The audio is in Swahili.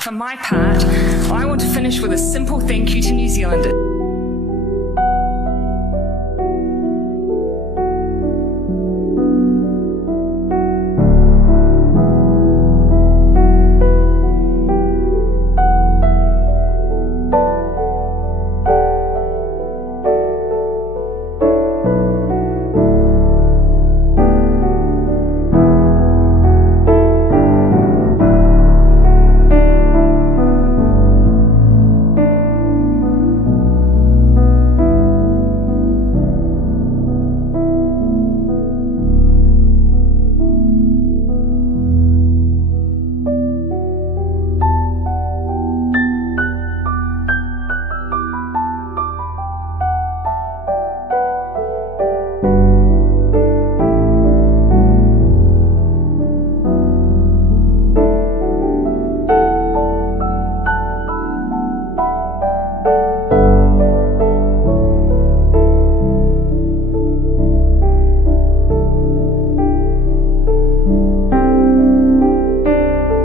For my part, I want to finish with a simple thank you to New Zealanders.